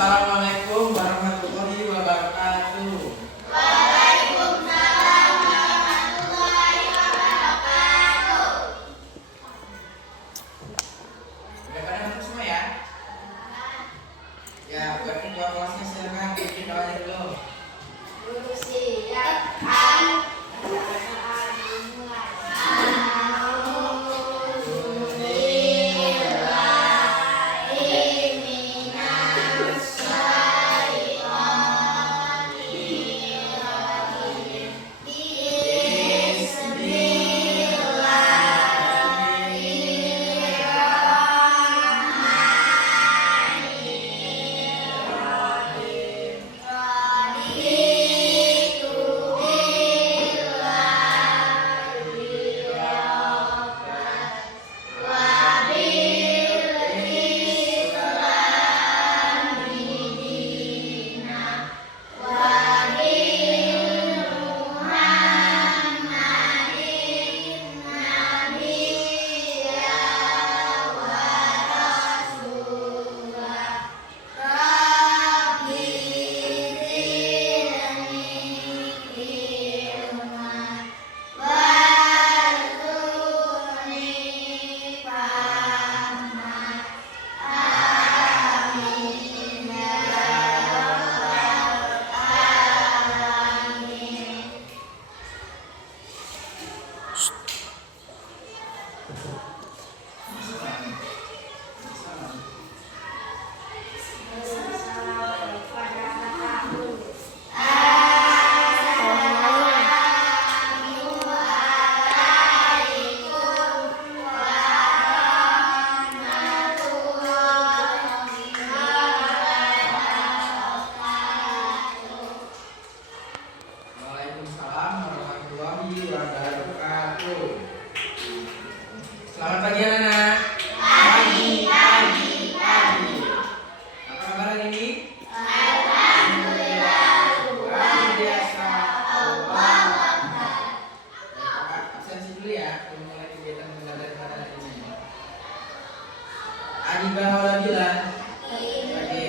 Assalamualaikum warahmatullahi wabarakatuh. Waalaikumsalam warahmatullahi wabarakatuh. Udah pada masuk semua ya? Ya, buat ketua kelasnya silakan bikin doanya dulu. Dulu siap. Waalaikumsalam warahmatullahi wabarakatuh. Selamat pagi anak-anak. Pagi. Apa kabar hari ini? Luar biasa. Kakak absensi dulu ya. Kita mulai kegiatan belajar pada hari ini. Adibah Waladila. Pagi.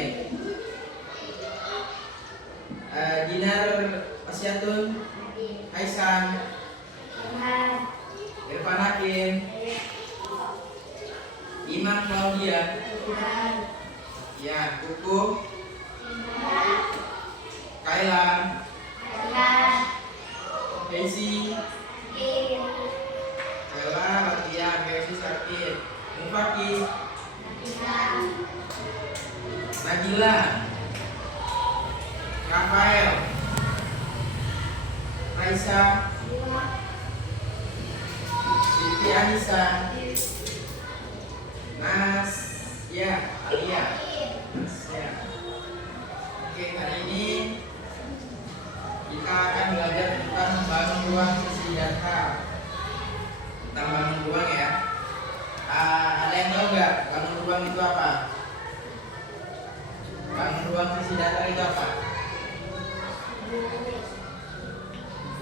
Dinar Asyatun, Aisan, Irfan Hakim, Imam Claudia, ya, Kuku, Kailan, Casey, Kayla, Latia, Casey sakit, Mufaki, Nagila, Rafael, Raisa, Siti Anissa, Nas, ya, Alia, Nas, ya. Oke, hari ini kita akan belajar tentang membangun ruang sisi data. Tentang bangun ruang ya. Ada yang tahu nggak bangun ruang itu apa? Bangun ruang sisi data itu apa?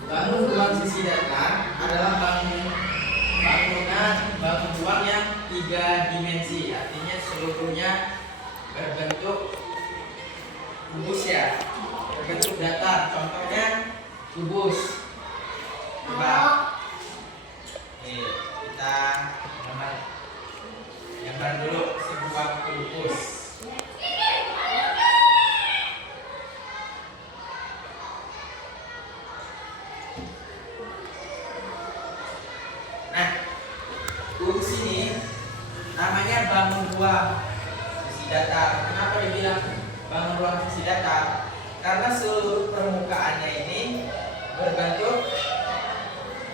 Bangun ruang sisi data adalah bangun ruang yang 3 dimensi, artinya seluruhnya berbentuk kubus ya, berbentuk datar. Contohnya kubus. Coba, kita gambar dulu sebuah kubus. Kubus ini namanya bangun ruang sisi datar. Kenapa dibilang bangun ruang sisi datar? Karena seluruh permukaannya ini berbentuk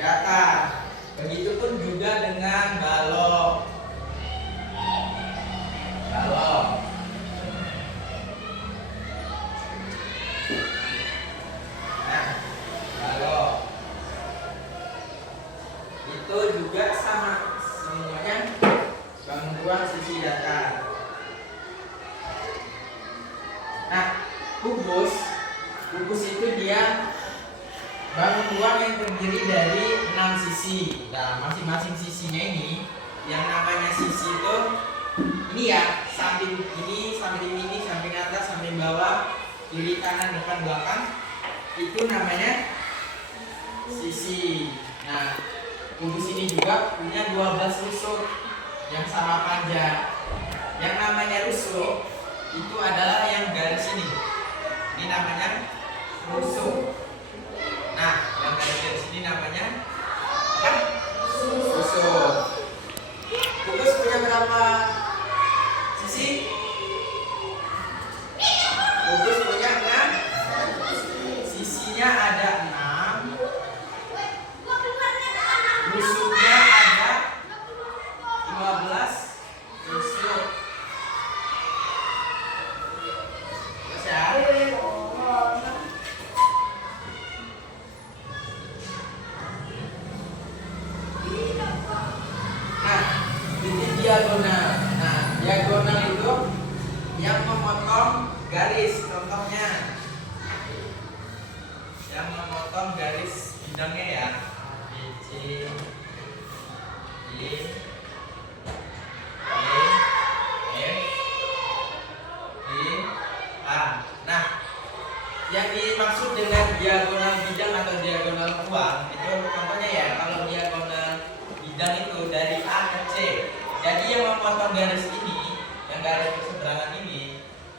datar. Begitupun juga dengan balok. Nah, balok itu juga sama. Semuanya bangun ruang sisi datar. Nah, kubus itu dia bangun ruang yang terdiri dari 6 sisi. Nah, masing-masing sisinya ini yang namanya sisi itu ini ya, samping ini, samping atas, samping kiri kanan depan belakang itu namanya sisi. Nah, kubus ini juga punya 12 rusuk yang sama panjang. Yang namanya rusuk itu adalah yang garis ini. Ini namanya rusuk. Nah, yang garis ini namanya apa? Rusuk. Kubus punya berapa sisi? Kubus punya 6. Sisinya ada 6. Rusuknya ada 15 rusuk. Terus ya. Nah, titik diagonal. Nah, diagonal itu yang memotong garis. Contohnya yang memotong garis bidangnya ya. B, C, D, E, F, G, A. Nah, yang dimaksud dengan diagonal bidang atau diagonal ruang itu contohnya ya, kalau diagonal bidang itu dari A ke C. Jadi yang memotong garis ini, yang garis berseberangan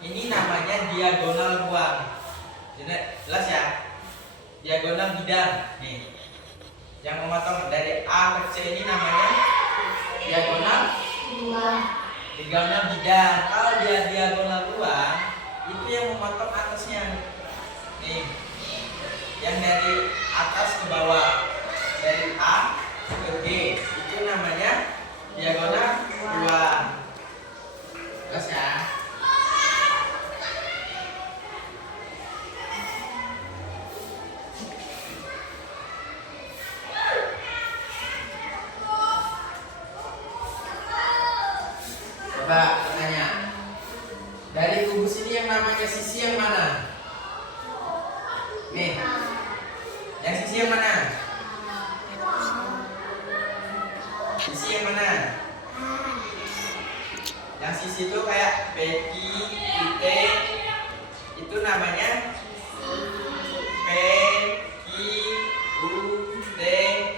ini namanya diagonal ruang. Jelas ya? Diagonal bidang. Nih. Yang memotong dari A ke C ini namanya diagonal Ruang. diagonal bidang. Kalau dia diagonal ruang, itu yang memotong atasnya. Nih. Yang dari atas ke bawah, dari A ke G, itu namanya diagonal ruang. Jelas ya? Coba tanya. Dari kubus ini yang namanya sisi yang mana? Nih. Yang sisi yang mana? Sisi yang mana? Yang sisi itu kayak PT, IT, itu namanya P, I, U, T,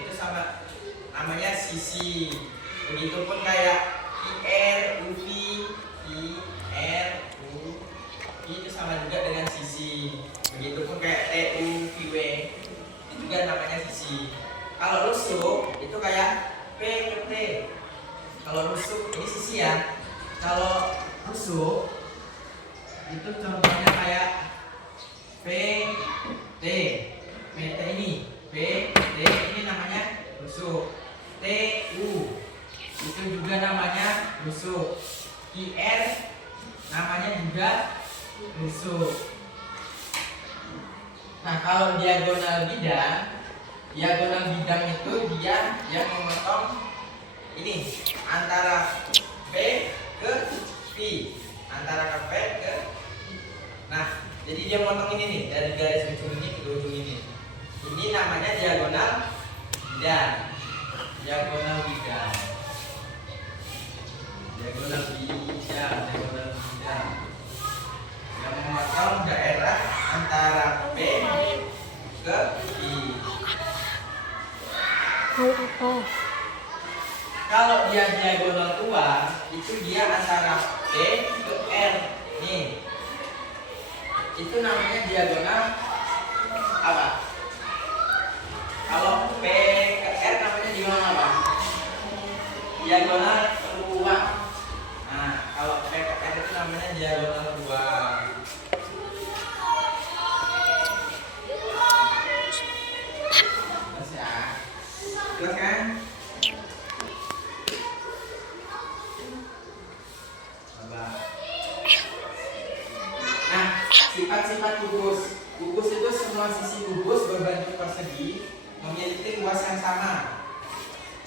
itu sama namanya sisi. Begitupun kayak IR, UV, IR, U, itu sama juga dengan sisi. Begitupun kayak TU, VW, itu juga namanya sisi. Kalau rusuk itu kayak P ke T. Kalau rusuk ini sisi ya. Kalau rusuk itu contohnya kayak P, T, PT ini, P, T ini namanya rusuk. TU itu juga namanya rusuk. IR namanya juga rusuk. Nah, kalau diagonal bidang itu dia yang memotong ini antara P ke P, antara ke P ke. Nah, jadi dia motong ini nih dari garis ujung ini ke ujung ini. Ini namanya diagonal bidang. Diagonal bidang. Diagonal bidang. Yang memotong daerah antara P ke I. Kalau dia diagonal ruang, itu dia antara P ke R. Nih. Itu namanya diagonal apa? Kalau P ke R namanya diagonal apa? Diagonal ruang. Nah, kalau P ke R itu namanya diagonal ruang. Terus ya. Terus kan? Nah, sifat-sifat kubus. Kubus itu semua sisi kubus berbentuk persegi memiliki luas yang sama.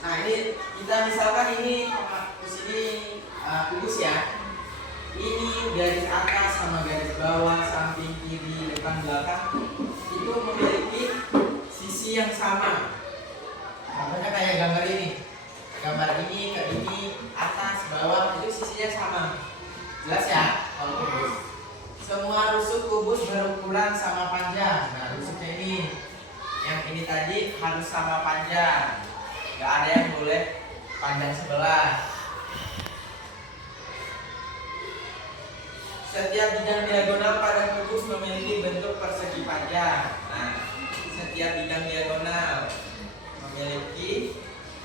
Nah, ini kita misalkan ini kubus ya. Ini garis atas sama garis bawah, samping kiri, depan belakang itu memiliki sisi yang sama. Contohnya kayak gambar ini. Gambar ini ke ini, atas, bawah itu sisinya sama. Jelas ya? Kalau kubus. Semua rusuk kubus berwarna harus sama panjang. Gak ada yang boleh panjang sebelah. Setiap bidang diagonal pada kubus memiliki bentuk persegi panjang. Nah, setiap bidang diagonal memiliki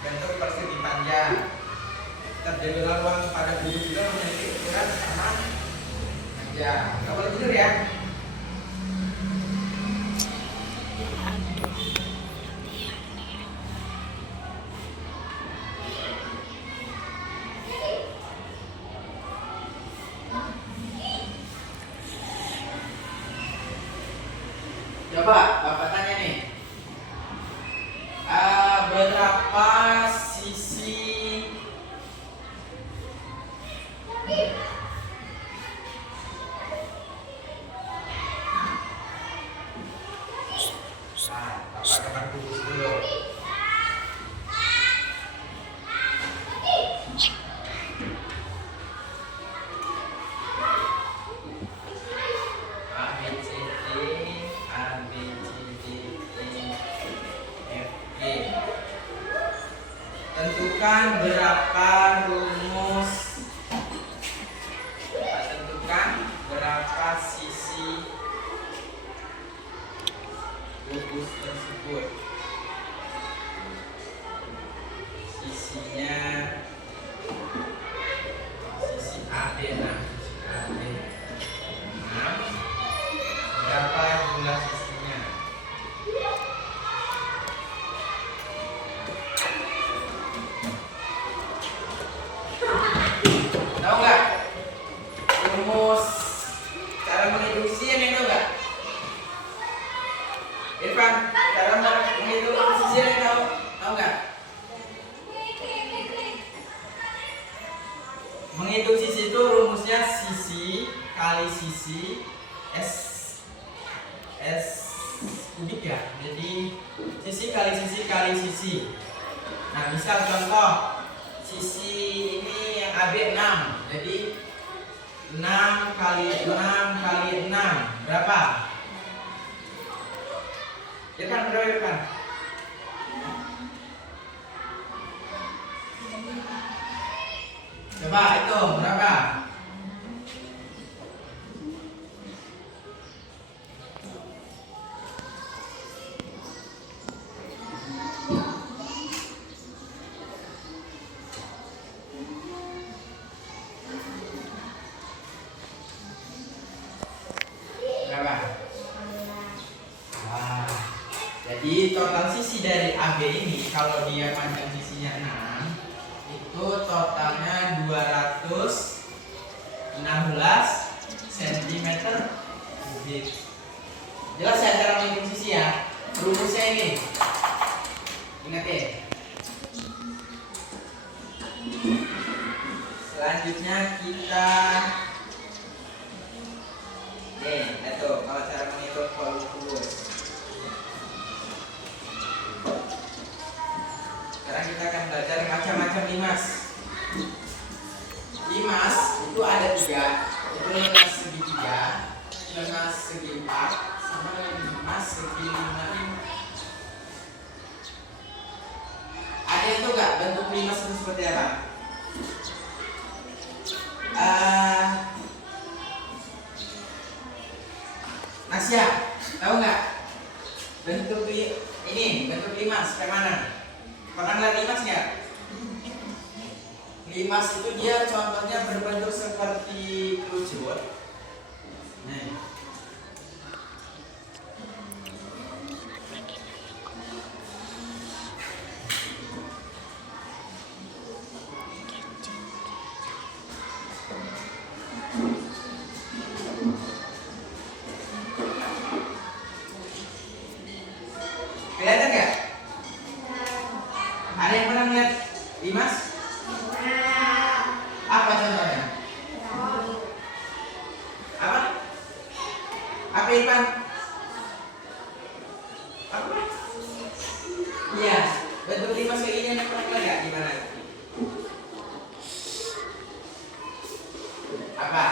bentuk persegi panjang. Terjadilah ruang pada kubus juga memiliki ukuran sama panjang. Nggak boleh tidur ya. Coba Bapak tanya nih, berapa sisi Bapak tekan kubus dulu. Tentukan berapa rumus, tentukan berapa sisi kubus tersebut. Sisinya sisi AB, nah sisi AB 6. Berapa jumlah sisinya? Tahu nggak? Rumus cara menghitung sisi yang tahu nggak? Irfan, cara menghitung sisi yang tahu nggak? Menghitung sisi itu rumusnya sisi kali sisi S kubik ya. Jadi sisi kali sisi kali sisi. Nah, misal contoh sisi ini yang AB 6. Jadi 6 kali 6 kali 6 berapa? Irfan, berapa Irfan? Coba hitung berapa? Jadi total sisi dari AB ini kalau dia panjang sisinya 6, itu totalnya 216 cm kubik. Jelas ya cara menghitung sisi ya. Rumusnya ini. Ingat ya. Selanjutnya kita itu kalau cara menghitung volume kubus. Sekarang kita akan belajar macam-macam limas. Limas itu ada 3, itu limas segitiga, limas segi 4, sama limas segi 5. Ada yang tahu nggak bentuk limas itu seperti apa? Nasya, tahu nggak bentuk ini bentuk limas kayak mana? Pernah lihat limas nggak? Limas itu dia contohnya berbentuk seperti kerucut. Nih. Kelihatan nggak? Ada yang pernah lihat limas? Apa contohnya? Apa? Apa Irfan? Apa? Iya, bentuk limas kayak gini yang pernah lihat gimana? Apa?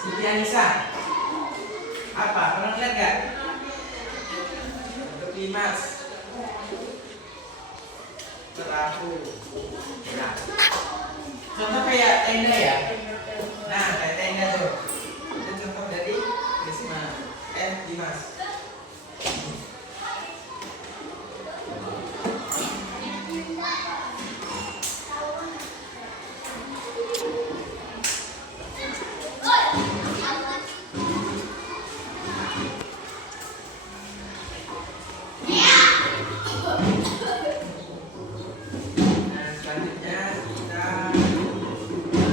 Siti Anissa? Apa? Pernah lihat nggak? limas. Perahu. Nah, contoh kayak tenda ya. Nah, kayak tenda tuh. Itu contoh dari Risma. Dimas. Nah, selanjutnya kita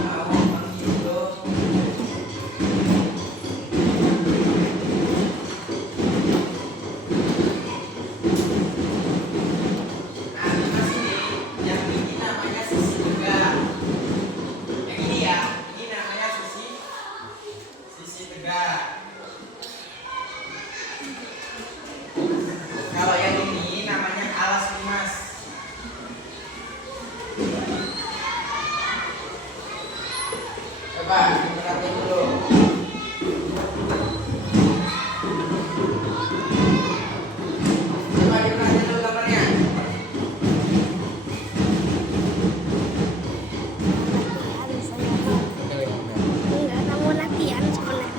mau menghitung kalau yang ini namanya alas limas. Coba perhatiin dulu. Coba diperhatiin dulu gambarnya. Enggak, kamu latihan sebenarnya.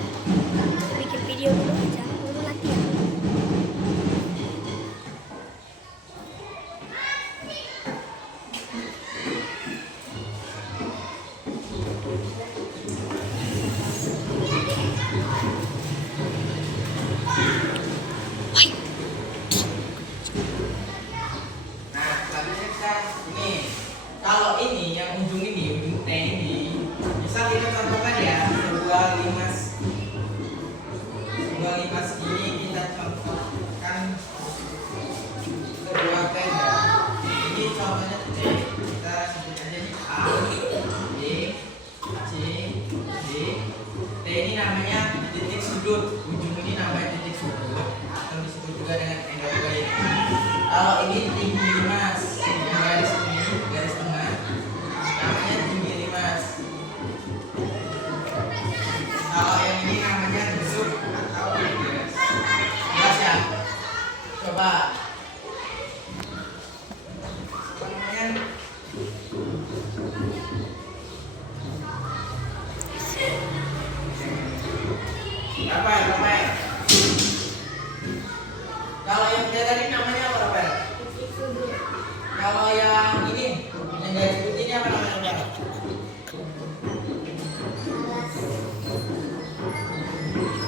Bikin video dulu aja, kamu latihan. Nah, selanjutnya kita ini. Kalau ini yang ujung ini, ujung T ini, bisa kita contohkan ya sebuah limas. Sebuah limas ini kita contohkan sebuah tenda. Ini contohnya T. Kita sebut aja nih A, B, C, D. T ini namanya titik sudut. Ujung ini namanya titik sudut atau disebut juga dengan tenda balik. Kalau ini tinggi limas, yang garis ini garis tengah namanya tinggi limas. Kalau yang ini namanya busuk atau garis. Jelas ya? Coba. Apa namanya? Apa? Kalau yang tadi namanya apa? Kalau yang ini, yang garis putih ini apa namanya?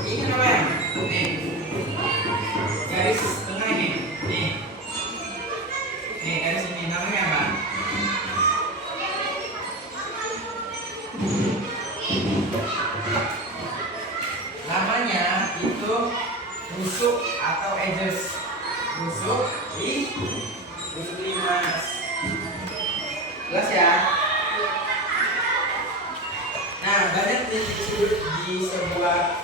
Ini apa ya? Nih, garis tengah ini, nih, garis ini namanya apa? Namanya itu busuk atau edges. Busuk limas. Jelas ya? Nah, banyak titik sudut di sebuah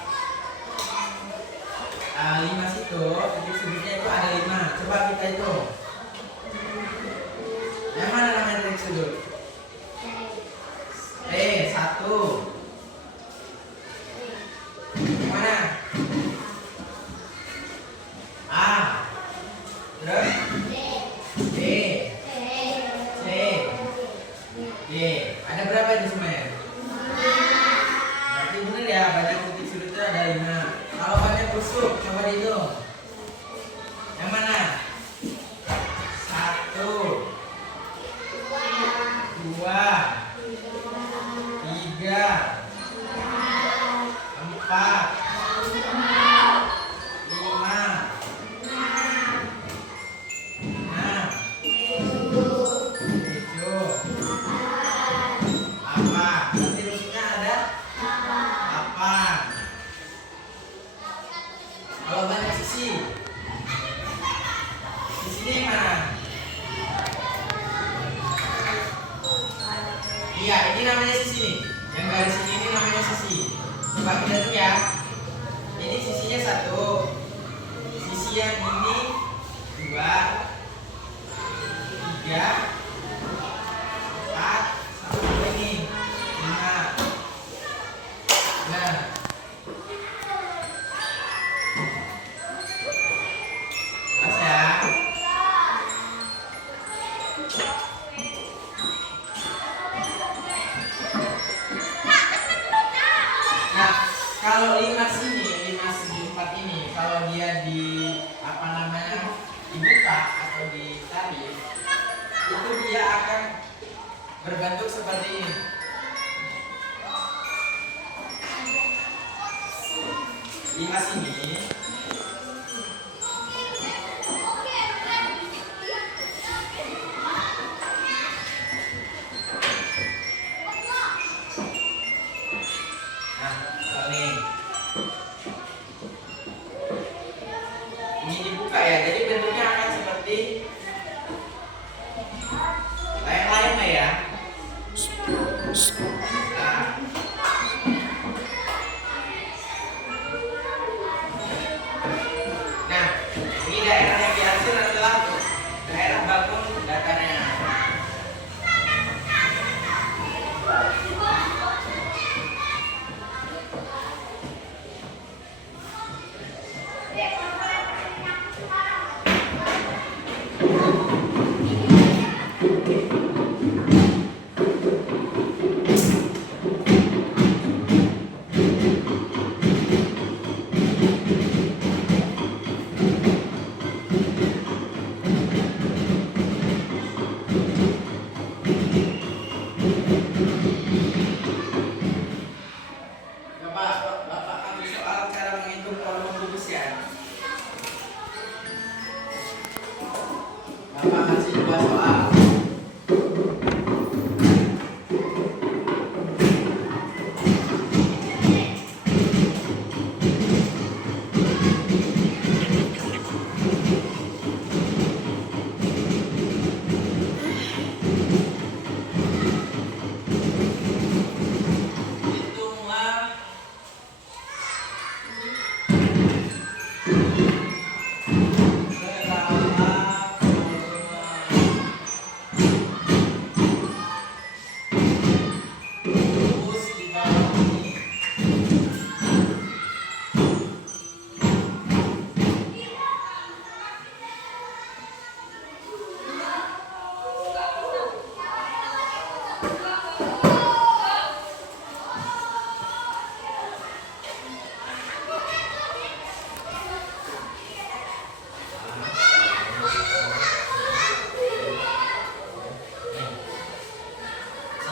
limas itu. Titik sudutnya itu ada 5. Coba kita hitung. Yang mana namanya titik sudut? T, 1. Yang mana? A. Terus? B. C. D. Ada berapa itu semuanya? Berarti benar ya, banyak titik sudutnya ada 5. Kalau banyak busuk, coba dihitung. Yang mana? 1, 2, 3, 4, 5, 6, 7, 8. Berarti busuknya ada 8. Kalau banyak sisi ini mana? Iya, ini namanya sisi nih. Yang garis ini namanya sisi. Coba kita lihat ya. Ini sisinya 1. Sisi yang ini 2, 3, 4, sampai ini 5. Nah, jelas ya. Kalau 5 sini, 5 segi 4 ini, kalau dia di apa namanya dibuka atau ditarik, itu dia akan berbentuk seperti ini. Lima sini. Nah, ini. Ini dibuka ya, jadi bentuknya akan seperti layang-layang lah ya. Nah. Nah, ini daerah yang dihasil adalah daerah bangun datarnya. Bapak kasih soal cara menghitung volume kubus ya. Bapak kasih 2 soal. Hitunglah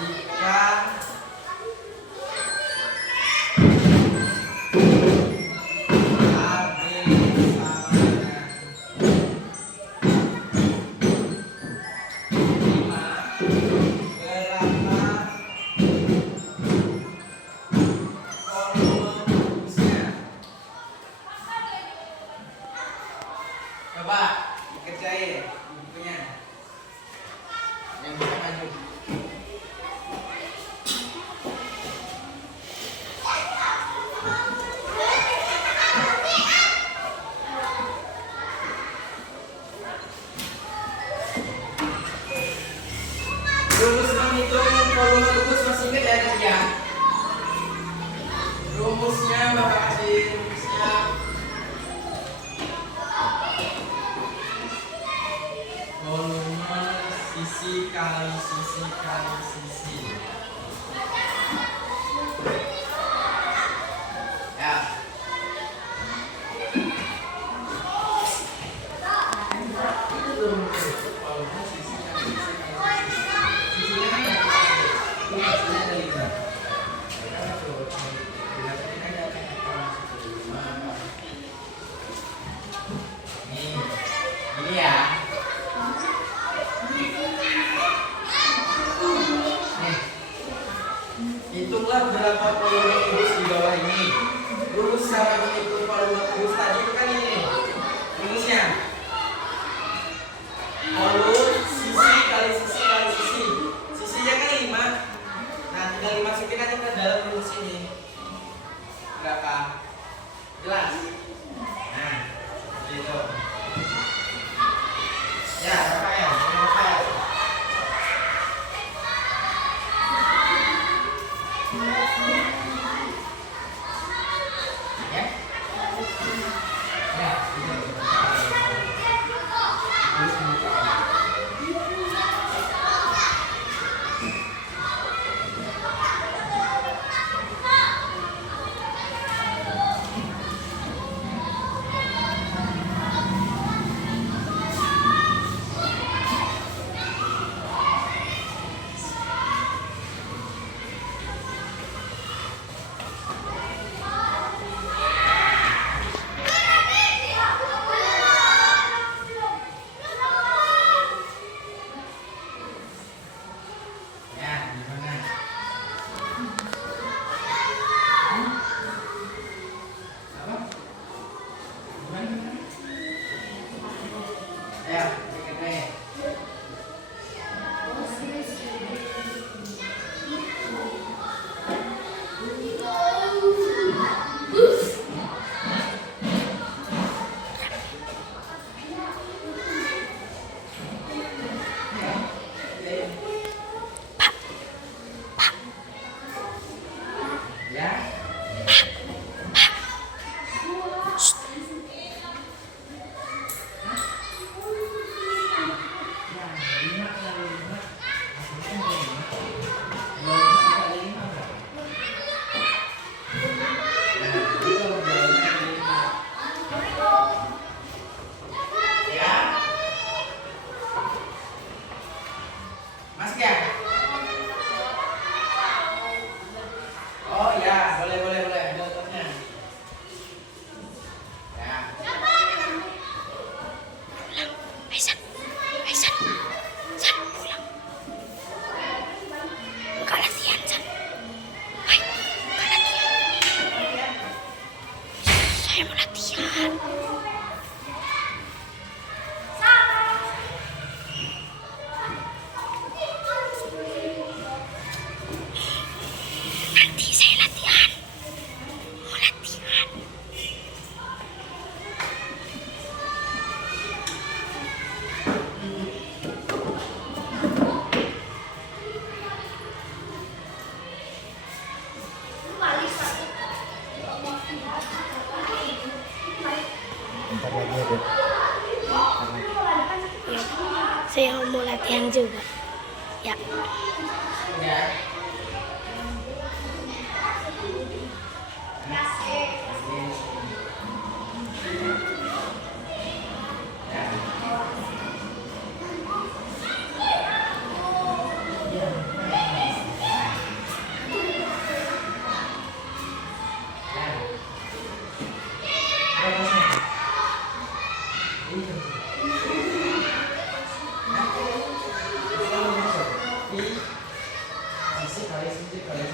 jika AB sama dengan 5, berapa volume kubusnya? Coba dikerjain bukunya. Yang bisa maju. Rumus menghitung volume kubus masih ingat ya tadi ya? Rumusnya Bapak kasih rumusnya. Volume sisi kali sisi kali sisi. Ya. Itu rumus volume sisi kali sisi kali sisi. Sisinya kan ada 1. Ini hasilnya ada 5. Karena coba dilakukan aja kan kita masuk ke 5. Ini ya. Nih. Hitunglah berapa volume kubus di bawah ini. Rumus cara menghitung volume kubus tadi itu kan ini. Rumusnya. Volume sisi kali sisi kali sisi. Sisinya kan 5. Nah, tinggal dimasukin aja ke dalam rumus ini. Berapa? Jelas? Nah, seperti itu. Ya, berapa ya? Berapa ya? Ya? Ya, gitu. Terus buka. Ya. Masuk ya? Oh ya, boleh. Ada contohnya. Ya. Aisan, San, pulang. Enggak latihan, San. Hai, enggak latihan. Saya mau latihan. Nanti saya latihan. Mau latihan. Bentar lagi ya, Dek. Ya, saya mau latihan juga. Ya. Ya.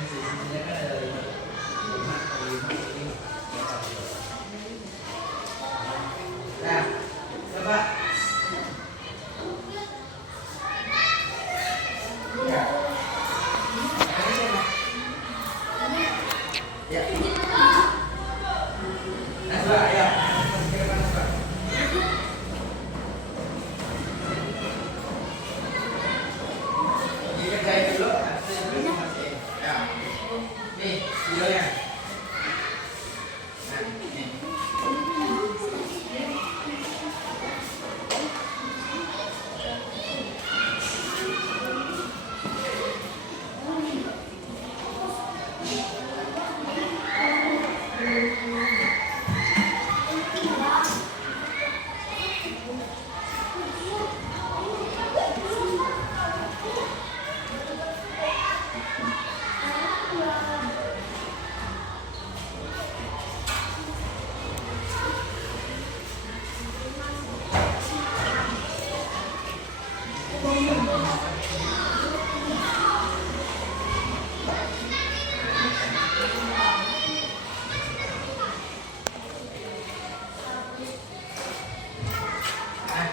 Sisinya kan ada 5 kali 5 ini. Nah, coba. Ya. Ini siapa? Ya. Nah, coba, ayo. Masukin ke mana, coba. Dikerjain dulu, hasilnya dulu dimasukin. Ya. Nih, videonya. Nah, nih.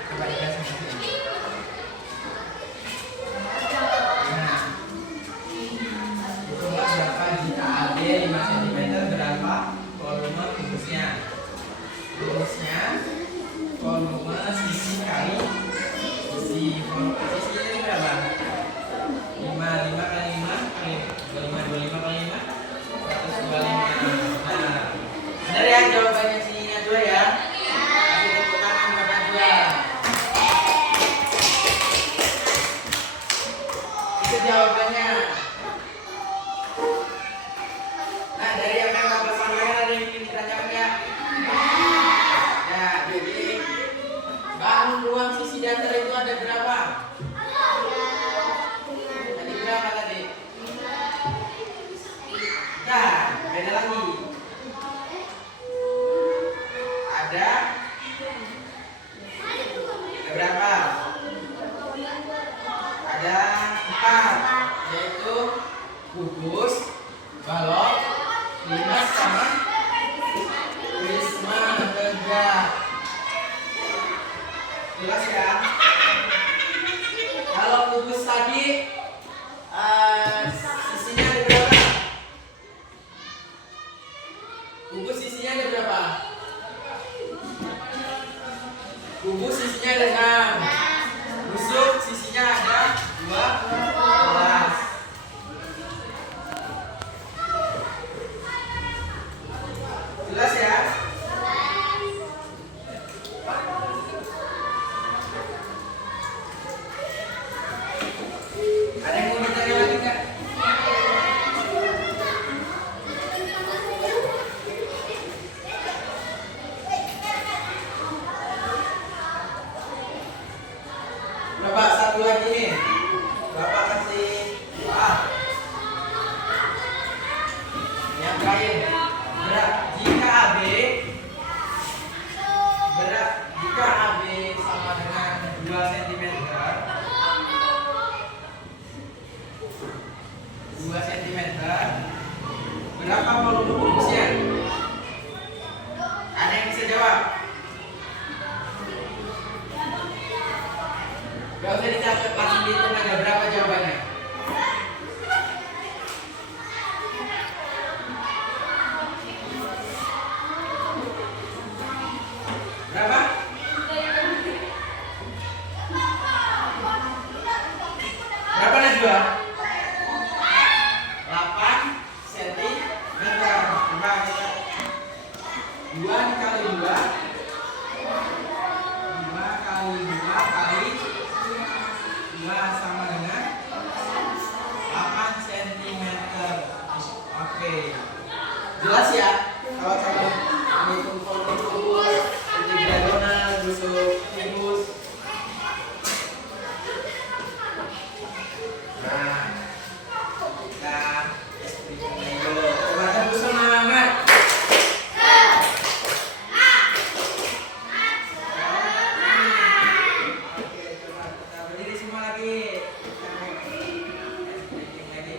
Coba dikasih sini. Nah, hitunglah berapa jika AD 5 cm berapa volume kubusnya. Kubusnya volume sisi kali sisi. Sisinya ini berapa? 5 kali 5 kali 25 kali 5 125. Nah, benar ya jawabannya sininya 2 ya. Kasih tepuk tangan buat Najwa. Itu jawabannya. Nah, dari yang Bapak sampaikan ada yang ingin ditanyakan ya? Ya, jadi bangun ruang sisi datar itu ada berapa? Tadi berapa tadi? Nah, beda lagi. Ada berapa? Ada 4, yaitu kubus, balok, limas sama prisma tegak. Jelas ya? Kalau kubus tadi sisinya ada berapa? Kubus sisinya ada berapa? Kubus sisinya ada 6. Busuk sisinya ada 12. Jika AB sama dengan 2 cm, 2 cm, berapa volume kubusnya? Ada yang bisa jawab? Gak usah dicatat, langsung dihitung aja berapa jawabannya. Berapa? Berapa Najwa? 8 cm. Coba kita 2 dikali 2, 5 kali 2 kali 2 sama dengan 8 cm. Oke. Jelas ya? Kalau cara menghitung volume kubus, bentuk diagonal, bentuk kubus. Nah, kita bikin dulu. Coba tebus sama Ahmad. Oke, coba kita berdiri semua lagi. Kita bikin lagi.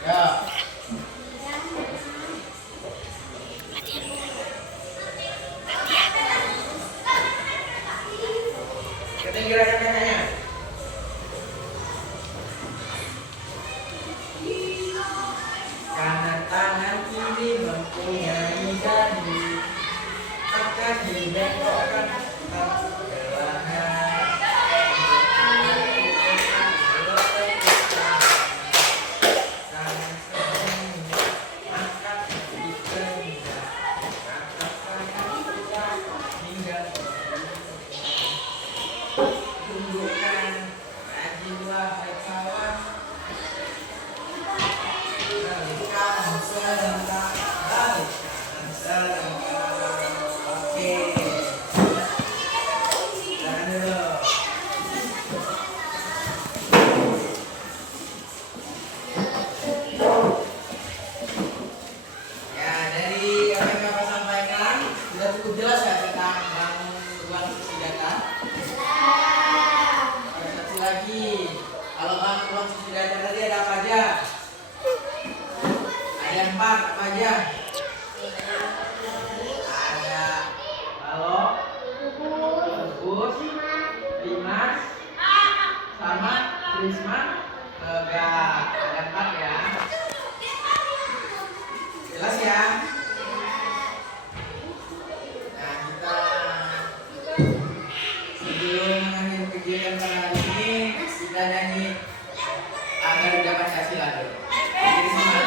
Ya. Ketinggian kakaknya. Karena tangan kiri mempunyai dandi, akan dibengkokkan perlahan. Tangan seni angkat ditenggak, atas tangan tegak hingga tundukkan, rajinlah berkawan. Balikan serentak, balikan serentak. Oke. Jangan dulu. Ya, dari apa yang Bapak sampaikan sudah cukup jelas ya tentang ruang sisi data. Ada satu lagi. Kalau ruang sisi data tadi ada apa aja? Ada 4, apa aja? Ada balok, kubus, limas, sama prisma, tegak. Ada 4 ya. Jelas ya? Nah, kita sebelum mengakhiri kegiatan pada hari ini, kita nyanyi Garuda Pancasila dulu. Jadi semangat.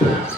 Oke.